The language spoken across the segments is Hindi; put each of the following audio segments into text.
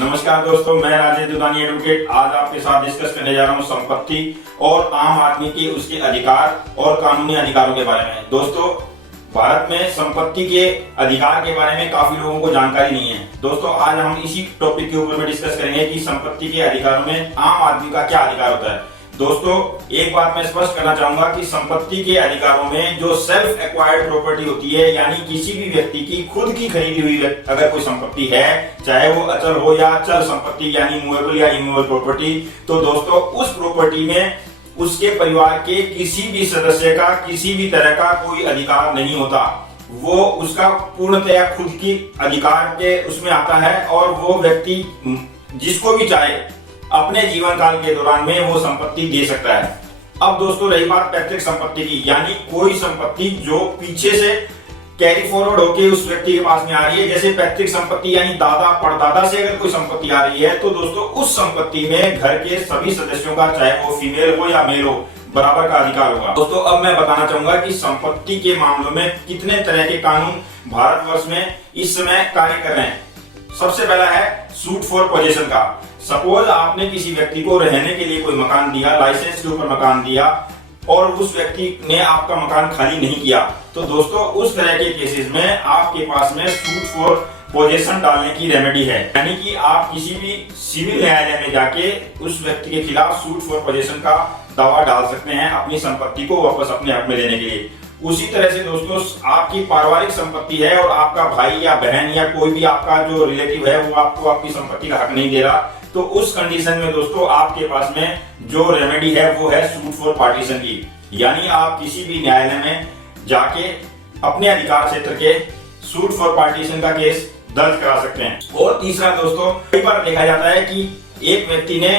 नमस्कार दोस्तों, मैं राजेश दुदानी एडवोकेट आज आपके साथ डिस्कस करने जा रहा हूं संपत्ति और आम आदमी के उसके अधिकार और कानूनी अधिकारों के बारे में। दोस्तों, भारत में संपत्ति के अधिकार के बारे में काफी लोगों को जानकारी नहीं है। दोस्तों, आज हम इसी टॉपिक के ऊपर में डिस्कस करेंगे कि संपत्ति के अधिकारों में आम आदमी का क्या अधिकार होता है। दोस्तों, एक बात मैं स्पष्ट करना चाहूंगा कि संपत्ति के अधिकारों में जो सेल्फ एक्वायर्ड प्रॉपर्टी होती है, यानी किसी भी व्यक्ति की खुद की खरीदी हुई अगर कोई संपत्ति है, चाहे वो अचल हो या चल संपत्ति यानी मूवेबल या इमूवेबल प्रॉपर्टी, तो दोस्तों उस प्रॉपर्टी में उसके परिवार के किसी भी सदस्य का किसी भी तरह का कोई अधिकार नहीं होता। वो उसका पूर्णतया खुद की अधिकार के उसमें आता है और वो व्यक्ति जिसको भी चाहे अपने जीवन काल के दौरान में वो संपत्ति दे सकता है। अब दोस्तों, रही बात पैतृक संपत्ति की, यानी कोई संपत्ति जो पीछे से कैरी फॉरवर्ड होके उस व्यक्ति के पास में आ रही है, जैसे पैतृक संपत्ति यानी दादा परदादा से अगर कोई संपत्ति आ रही है, तो दोस्तों उस संपत्ति में घर के सभी सदस्यों का, चाहे वो फीमेल हो या मेल हो, बराबर का अधिकार होगा। दोस्तों, अब मैं बताना चाहूंगा कि संपत्ति के मामलों में कितने तरह के कानून भारतवर्ष में इस समय कार्य कर रहे हैं। सबसे पहला है सूट फॉर पोजेशन का। सपोज आपने किसी व्यक्ति को रहने के लिए कोई मकान दिया, लाइसेंस के ऊपर मकान दिया, और उस व्यक्ति ने आपका मकान खाली नहीं किया, तो दोस्तों उस तरह के केसेस में आपके पास में सूट फॉर पोजेशन डालने की रेमेडी है। यानी कि आप किसी भी सिविल न्यायालय में जाके उस व्यक्ति के खिलाफ सूट फॉर पोजेशन का दावा डाल सकते हैं अपनी संपत्ति को वापस अपने हक में लेने के लिए। उसी तरह से दोस्तों, आपकी पारिवारिक संपत्ति है और आपका भाई या बहन या कोई भी आपका जो रिलेटिव है वो आपको आपकी संपत्ति का हक नहीं दे रहा, तो उस कंडीशन में दोस्तों आपके पास में जो रेमेडी है वो है सूट फॉर पार्टीशन की। यानी आप किसी भी न्यायालय में जाके अपने अधिकार क्षेत्र के सूट फॉर पार्टीशन का केस दर्ज करा सकते हैं। और तीसरा दोस्तों, कई बार देखा जाता है कि एक व्यक्ति ने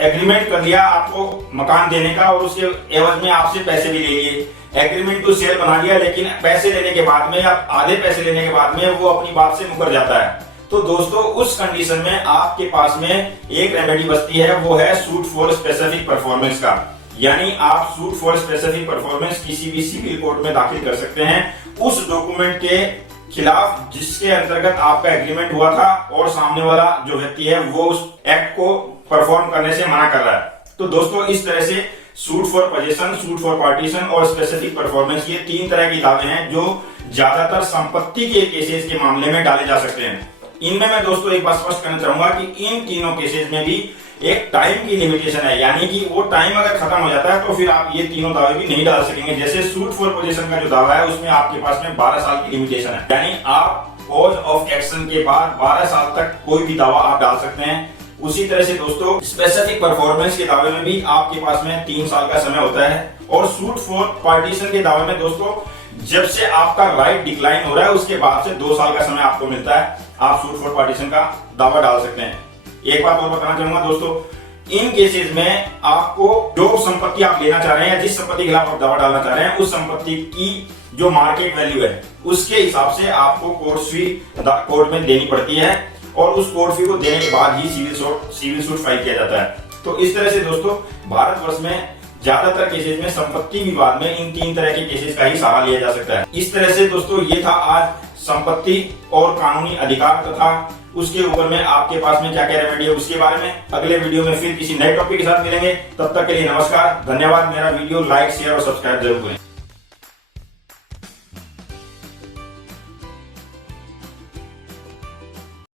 एग्रीमेंट कर लिया आपको मकान देने का और उसके एवज में आपसे पैसे भी ले लिए, एग्रीमेंट टू सेल बना लिया, लेकिन पैसे लेने के बाद में या आधे पैसे लेने के बाद में वो अपनी बात से मुकर जाता है। तो दोस्तों उस कंडीशन में आपके पास में एक रेमेडी बचती है, वो है सूट फॉर स्पेसिफिक परफॉर्मेंस का। यानी आप सूट फॉर स्पेसिफिक परफॉर्मेंस किसी भी सिविल कोर्ट में दाखिल कर सकते हैं उस डॉक्यूमेंट के खिलाफ जिसके अंतर्गत आपका एग्रीमेंट हुआ था और सामने वाला जो व्यक्ति है वो उस एक्ट को परफॉर्म करने से मना कर रहा है। तो दोस्तों इस तरह से suit for possession, suit for partition और स्पेसिफिक परफॉर्मेंस, ये तीन तरह की दावे हैं जो ज्यादातर संपत्ति के केसेस के मामले में डाले जा सकते हैं। इनमें मैं दोस्तों एक बात स्पष्ट करना चाहूंगा कि इन तीनों केसेस में भी एक टाइम की लिमिटेशन है, यानी कि वो टाइम अगर खत्म हो जाता है तो फिर आप ये तीनों दावे भी नहीं डाल सकेंगे। जैसे सूट फॉर पोजेशन का जो दावा है उसमें आपके पास में 12 साल की लिमिटेशन है, यानी आप कॉज ऑफ एक्शन के बाद 12 साल तक कोई भी दावा आप डाल सकते हैं। उसी तरह से दोस्तों स्पेसिफिक परफॉर्मेंस के दावे में भी आपके पास में 3 साल का समय होता है। और सूट फॉर पार्टीशन के दावे में दोस्तों जब से आपका राइट डिक्लाइन हो रहा है उसके बाद से 2 साल का समय आपको मिलता है, आप सूट फॉर पार्टीशन का दावा डाल सकते हैं। एक बात और बताना चाहूंगा दोस्तों, इन केसेस में आपको जो संपत्ति आप लेना चाह रहे हैं, जिस संपत्ति के खिलाफ आप दावा डालना चाह रहे हैं, उस संपत्ति की जो मार्केट वैल्यू है उसके हिसाब से आपको कोर्ट फी कोर्ट में देनी पड़ती है और उस कोर्ट फी को देने के बाद ही सिविल सूट फाइल किया जाता है। तो इस तरह से दोस्तों भारतवर्ष में ज्यादातर केसेस में संपत्ति विवाद में इन 3 तरह के केसेस का ही सहारा लिया जा सकता है। इस तरह से दोस्तों ये था आज संपत्ति और कानूनी अधिकार तथा उसके ऊपर में आपके पास में क्या क्या रेमेडी है उसके बारे में। अगले वीडियो में फिर किसी नए टॉपिक के साथ मिलेंगे, तब तक के लिए नमस्कार, धन्यवाद। मेरा वीडियो लाइक, शेयर और सब्सक्राइब जरूर करें।